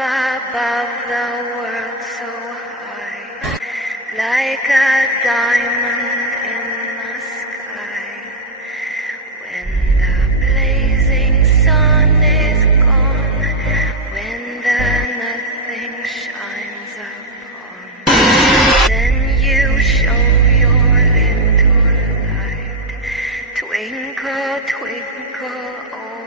above the world so high, like a diamond in the sky. When the blazing sun is gone, when the nothing shines upon, then you show your little light. Twinkle, twinkle, oh